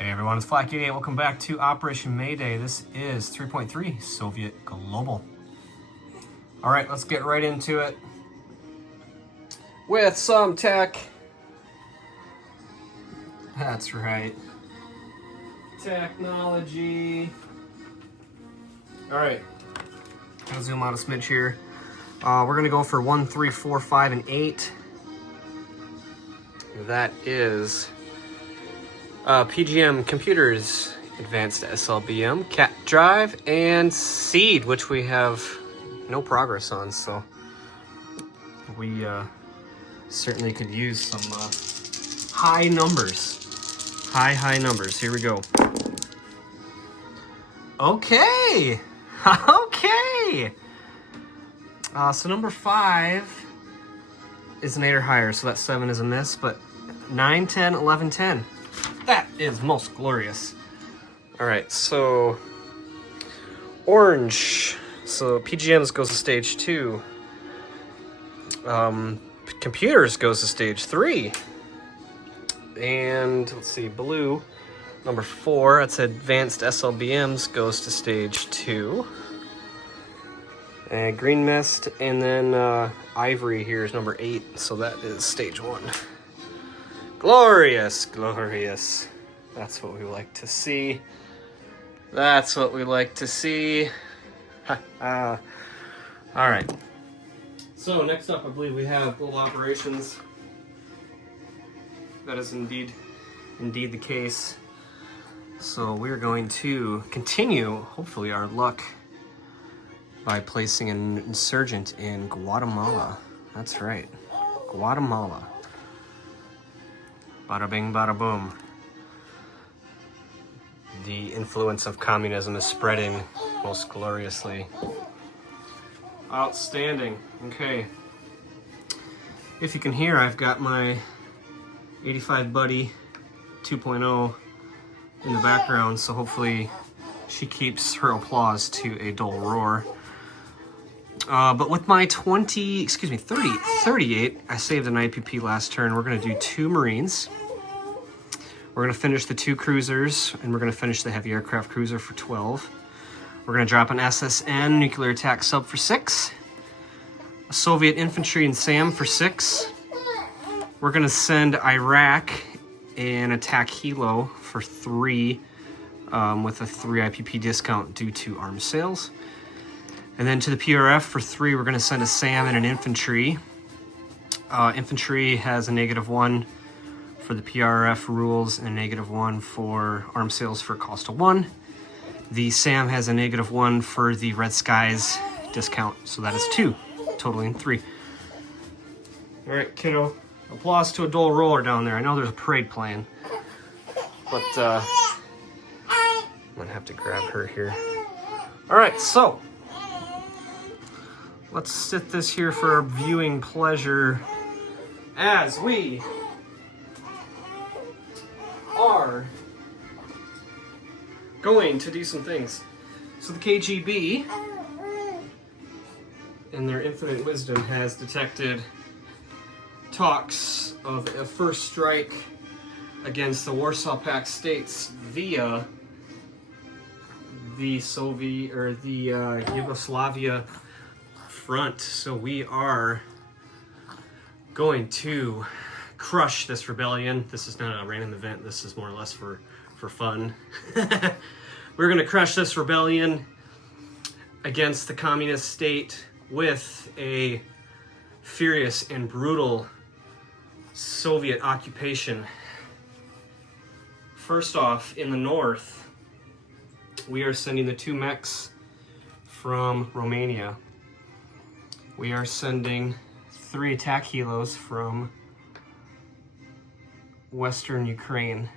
Hey everyone, it's Flak 88. Welcome back to Operation Mayday. This is 3.3 Soviet Global. All right, let's get right into it with some tech. That's right. Technology. All right, I'll zoom out a smidge here. We're gonna go for 1, 3, 4, 5, and 8. That is PGM Computers, Advanced SLBM, Cat Drive, and Seed, which we have no progress on, so we certainly could use some high numbers. High numbers. Here we go. Okay. Okay. So number 5 is an 8 or higher, so that 7 is a miss, but 9, 10, 11, 10. That is most glorious. All right, so orange. So PGMs goes to stage 2. Computers goes to stage 3. And let's see, blue, number 4, that's advanced SLBMs, goes to stage 2. And green mist, and then ivory here is number 8, so that is stage 1. Glorious, glorious. That's what we like to see. That's what we like to see. All right. So next up, I believe we have global operations. That is indeed the case. So we're going to continue, hopefully, our luck by placing an insurgent in Guatemala. That's right, Guatemala. Bada bing, bada boom. The influence of communism is spreading most gloriously. Outstanding. Okay. If you can hear, I've got my 85 Buddy 2.0 in the background, so hopefully she keeps her applause to a dull roar. But with my 38, I saved an IPP last turn. We're going to do 2 Marines. We're going to finish the 2 cruisers, and we're going to finish the heavy aircraft cruiser for 12. We're going to drop an SSN nuclear attack sub for 6. A Soviet infantry and SAM for 6. We're going to send Iraq an attack helo for 3 with a 3 IPP discount due to arms sales. And then to the PRF for 3, we're going to send a SAM and an infantry. Infantry has a -1 for the PRF rules and a -1 for arms sales for cost of 1. The SAM has a -1 for the Red Skies discount, so that is 2, totaling 3. All right, kiddo. Applause to a dull roller down there. I know there's a parade playing, but I'm gonna have to grab her here. All right, so let's sit this here for our viewing pleasure as we are going to do some things. So the KGB, in their infinite wisdom, has detected talks of a first strike against the Warsaw Pact states via the Soviet or the Yugoslavia front. So we are going to crush this rebellion. This is not a random event. This is more or less for fun. We're going to crush this rebellion against the communist state with a furious and brutal Soviet occupation. First off, in the north, we are sending the 2 mechs from Romania. We are sending 3 attack helos from Western Ukraine.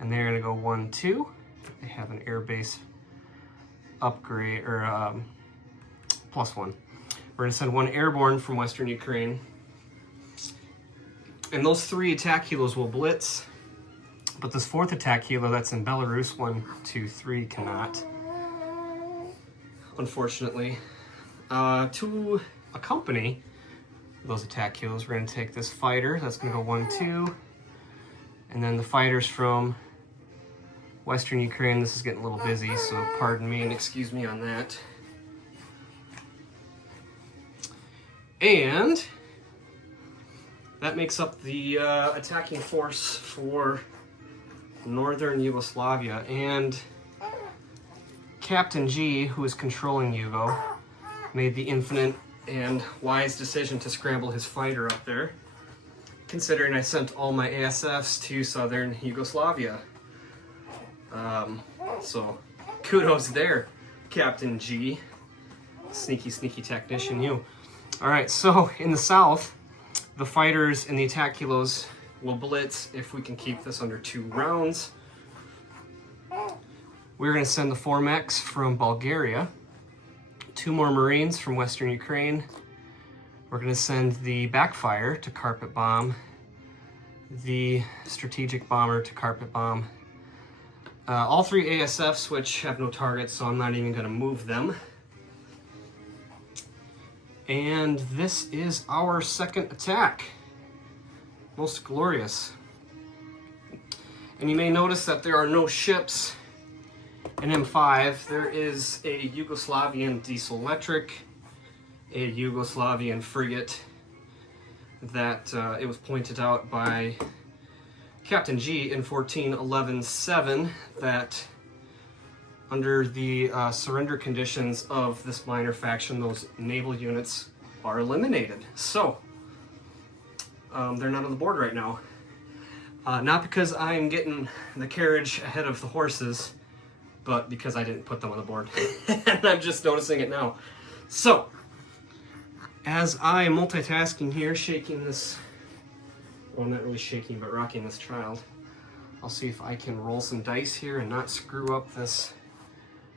And they're going to go 1, 2. They have an airbase upgrade, or +1. We're going to send 1 airborne from Western Ukraine. And those 3 attack helos will blitz. But this 4th attack helo that's in Belarus, 1, 2, 3, cannot. Unfortunately. To accompany those attack helos, we're going to take this fighter. That's going to go 1, 2. And then the fighters from Western Ukraine. This is getting a little busy, so pardon me and excuse me on that. And that makes up the attacking force for Northern Yugoslavia. And Captain G, who is controlling Yugo, made the infinite and wise decision to scramble his fighter up there, considering I sent all my ASFs to Southern Yugoslavia. So kudos there, Captain G. Sneaky, sneaky technician, you. All right, so in the south, the fighters and the attack kilos will blitz if we can keep this under 2 rounds. We're going to send the 4 mechs from Bulgaria, 2 more Marines from Western Ukraine. We're going to send the backfire to carpet bomb, the strategic bomber to carpet bomb. All 3 ASFs, which have no targets, so I'm not even going to move them. And this is our second attack. Most glorious. And you may notice that there are no ships in M5. There is a Yugoslavian diesel-electric, a Yugoslavian frigate that it was pointed out by Captain G in 14.11.7 that under the surrender conditions of this minor faction, those naval units are eliminated. So, they're not on the board right now. Not because I'm getting the carriage ahead of the horses, but because I didn't put them on the board. And I'm just noticing it now. So, as I am multitasking here, shaking this, well, not really shaking, but rocking this child, I'll see if I can roll some dice here and not screw up this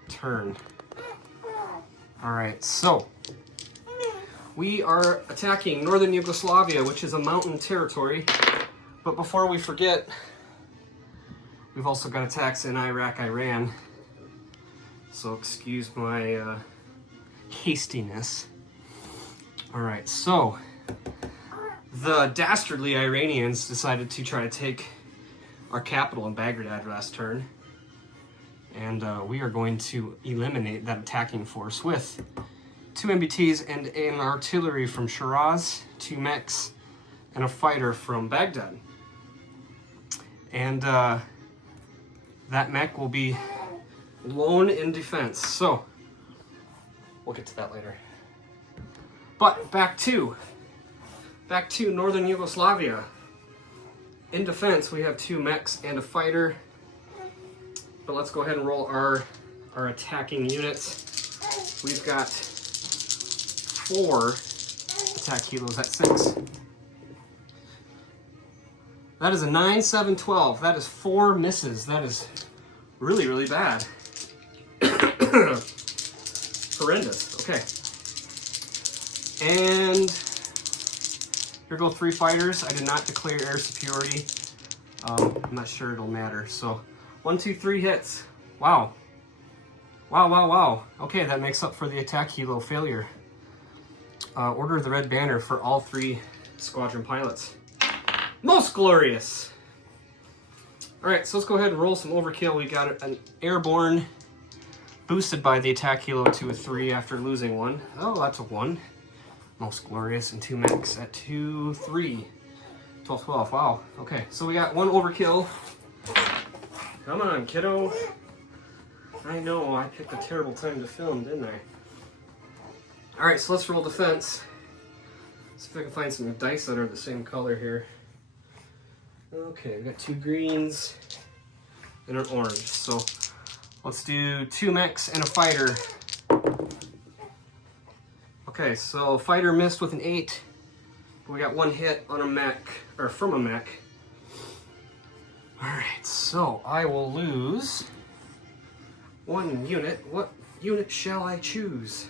turn. Alright, so we are attacking Northern Yugoslavia, which is a mountain territory. But before we forget, we've also got attacks in Iraq, Iran. So excuse my hastiness. Alright, so the dastardly Iranians decided to try to take our capital in Baghdad last turn. And we are going to eliminate that attacking force with 2 MBTs and an artillery from Shiraz, 2 mechs, and a fighter from Baghdad. And that mech will be lone in defense. So, we'll get to that later. But back to Northern Yugoslavia. In defense, we have 2 mechs and a fighter. But let's go ahead and roll our attacking units. We've got 4 attack kilos at 6. That is a 9, 7, 12. That is 4 misses. That is really, really bad. Horrendous. Okay. And here go 3 fighters. I did not declare air superiority. I'm not sure it'll matter. So 1, 2, 3 hits. Wow. Wow, wow, wow. Okay, that makes up for the attack kilo failure. Order the red banner for all 3 squadron pilots. Most glorious. Alright, so let's go ahead and roll some overkill. We got an airborne boosted by the attack kilo to a 3 after losing 1. Oh, that's a 1. Most glorious, and 2 mechs at 2, 3. 12, 12. Wow. Okay, so we got 1 overkill. Come on, kiddo. I know, I picked a terrible time to film, didn't I? Alright, so let's roll defense. See if I can find some dice that are the same color here. Okay, we got 2 greens and an orange. So let's do 2 mechs and a fighter. Okay, so fighter missed with an 8. We got 1 hit on a mech, or from a mech. Alright, so I will lose 1 unit. What unit shall I choose?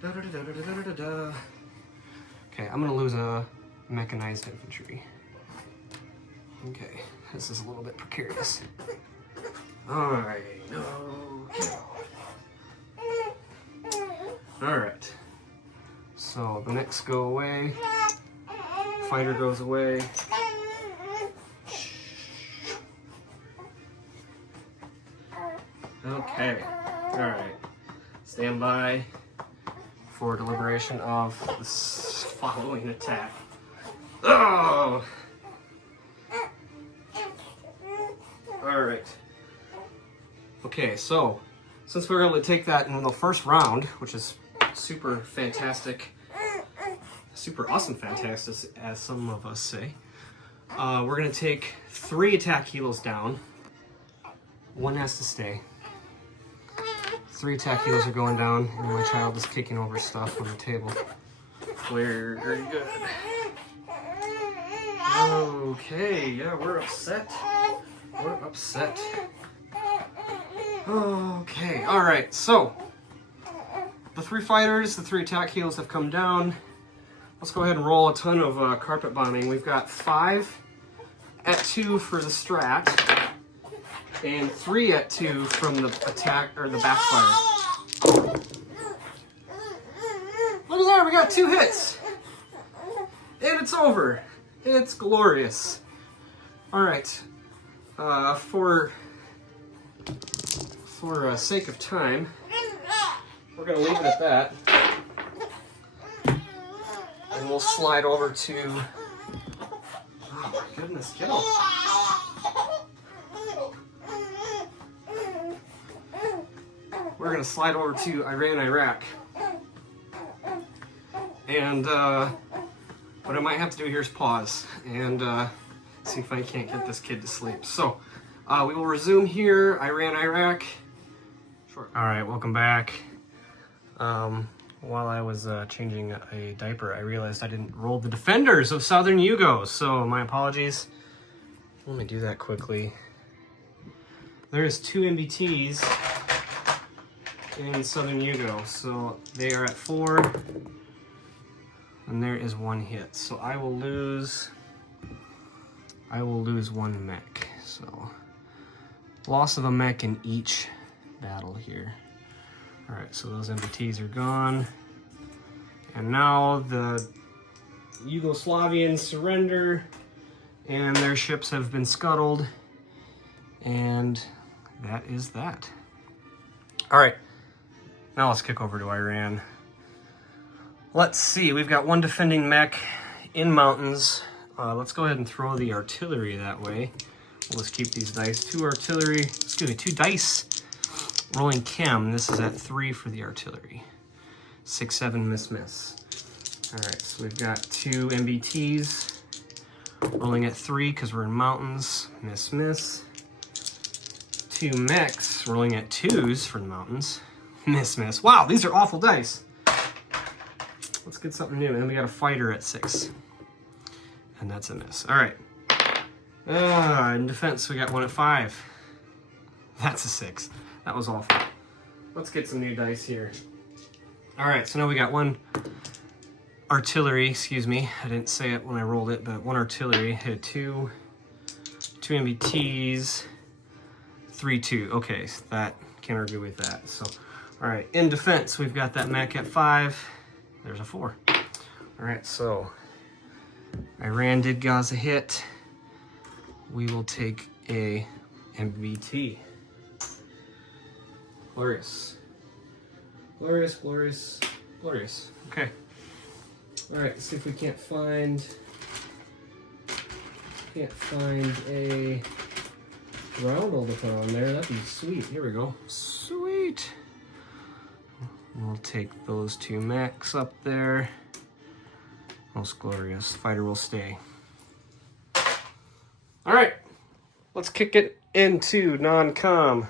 Da, da, da, da, da, da, da, da. Okay, I'm gonna lose a mechanized infantry. Okay, this is a little bit precarious. Alright, no. Alright, so the mechs go away, fighter goes away, Okay, all right. Stand by for deliberation of this following attack. Oh! All right. Okay, so since we were able to take that in the first round, which is super fantastic, super awesome fantastic, as some of us say, we're gonna take 3 attack heals down. 1 has to stay. 3 attack heals are going down, and my child is kicking over stuff on the table. Very good. Okay, yeah, we're upset. We're upset. Okay, alright, so the 3 fighters, the 3 attack heals have come down. Let's go ahead and roll a ton of carpet bombing. We've got 5 at 2 for the strat, and 3 at 2 from the attack or the backfire. Look at that, we got 2 hits. And it's over. It's glorious. Alright. For sake of time, we're going to leave it at that. And we'll slide over to... Oh my goodness, get off. We're going to slide over to Iran, Iraq. And what I might have to do here is pause and see if I can't get this kid to sleep. So we will resume here, Iran, Iraq. Sure. All right, welcome back. While I was changing a diaper, I realized I didn't roll the defenders of Southern Yugo, so my apologies. Let me do that quickly. There's 2 MBTs in Southern Yugo, so they are at 4, and there is 1 hit. So I will lose 1 mech. So loss of a mech in each battle here. All right, so those MBTs are gone, and now the Yugoslavians surrender, and their ships have been scuttled, and that is that. All right, now let's kick over to Iran. Let's see, we've got 1 defending mech in mountains. Let's go ahead and throw the artillery that way. Let's keep these dice. 2 dice. Rolling chem, this is at 3 for the artillery. 6, 7, miss. All right, so we've got 2 MBTs. Rolling at 3 because we're in mountains. Miss. 2 mechs, rolling at 2s for the mountains. Miss. Wow, these are awful dice. Let's get something new. And then we got a fighter at 6. And that's a miss. All right. In defense, we got 1 at 5. That's a 6. That was awful. Let's get some new dice here. All right, so now we got 1 artillery, excuse me. I didn't say it when I rolled it, but 1 artillery hit 2 MBTs, 3, 2. Okay, so that can't argue with that. So, all right, in defense, we've got that mech at 5. There's a 4. All right, so Iran did Gaza hit. We will take a MBT. Glorious. Okay. All right, let's see if we can't find a roundel to put on there. That'd be sweet. Here we go. Sweet. We'll take those 2 mechs up there. Most glorious. Fighter will stay. All right, let's kick it into non-com.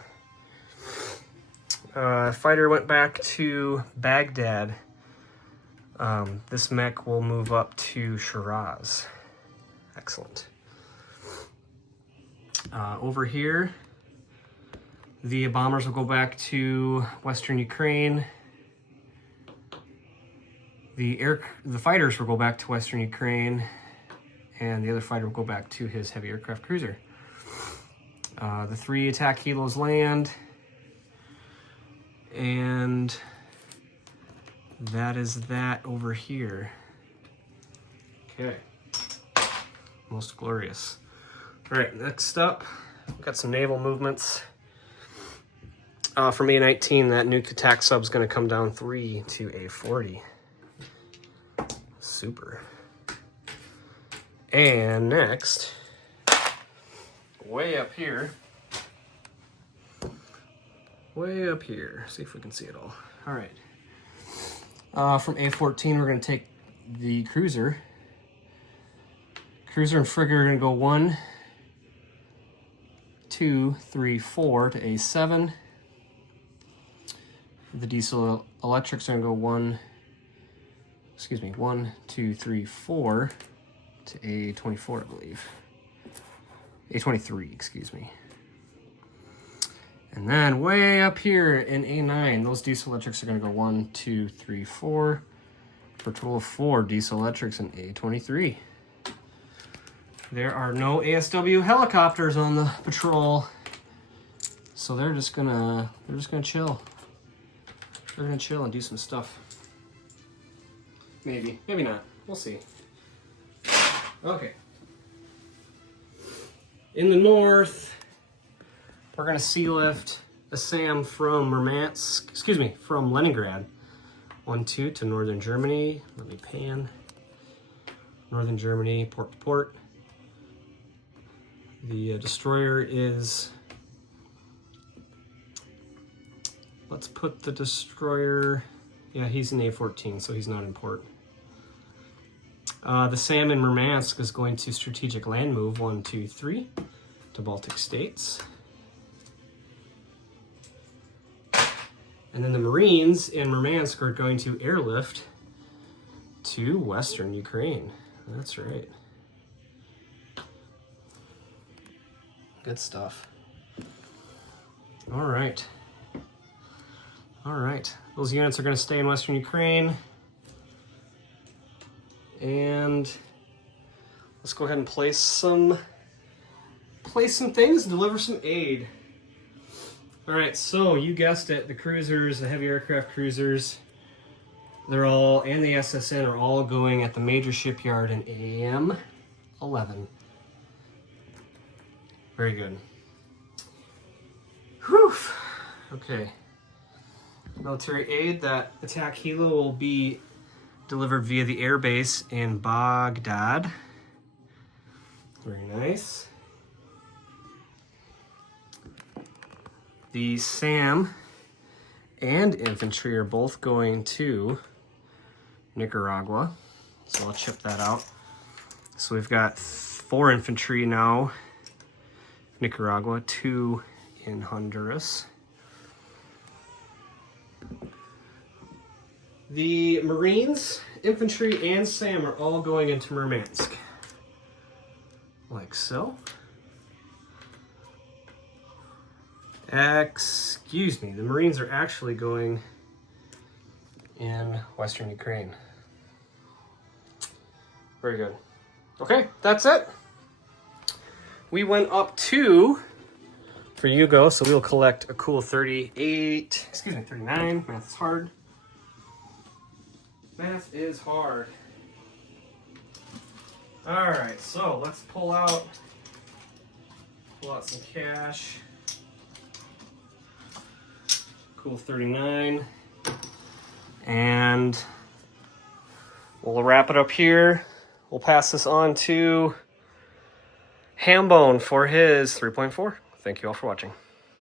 Fighter went back to Baghdad. This mech will move up to Shiraz. Excellent. Over here, the bombers will go back to Western Ukraine. The fighters will go back to Western Ukraine, and the other fighter will go back to his heavy aircraft cruiser. The 3 attack helos land. And that is that over here. Okay. Most glorious. All right, next up, we've got some naval movements. From A19, that nuke attack sub's going to come down 3 to A40. Super. And next, way up here, see if we can see it all. All right. From A14, we're going to take the cruiser. Cruiser and frigate are going to go 1, 2, 3, 4 to A7. The diesel electrics are going to go 1, 2, 3, 4 to A24, I believe. A23, excuse me. And then way up here in A9, those diesel electrics are going to go 1, 2, 3, 4 for a total of 4 diesel electrics in A23. There are no ASW helicopters on the patrol, so they're just gonna chill. They're gonna chill and do some stuff. Maybe not. We'll see. Okay. In the north, we're gonna sea lift a SAM from from Leningrad. 1-2 to northern Germany. Let me pan. Northern Germany, port to port. The destroyer is, let's put the destroyer, yeah, he's in A14, so he's not in port. The SAM in Murmansk is going to strategic land move 1, 2, 3 to Baltic states. And then the Marines in Murmansk are going to airlift to Western Ukraine. That's right. Good stuff. All right. Those units are going to stay in Western Ukraine. And let's go ahead and place some things and deliver some aid. All right, so you guessed it, the cruisers, the heavy aircraft cruisers, they're all, and the SSN are all going at the major shipyard in AM11. Very good. Whew. Okay. Military aid, that attack helo will be delivered via the airbase in Baghdad. Very nice. The SAM and infantry are both going to Nicaragua. So I'll chip that out. So we've got 4 infantry now. Nicaragua, 2 in Honduras. The Marines, infantry, and SAM are all going into Murmansk. Like so. Excuse me, the Marines are actually going in Western Ukraine. Very good. Okay, that's it. We went up 2 for Yugo, so we'll collect a cool 39. Math is hard. Math is hard. All right, so let's pull out some cash. Cool 39. And we'll wrap it up here. We'll pass this on to Hambone for his 3.4. Thank you all for watching.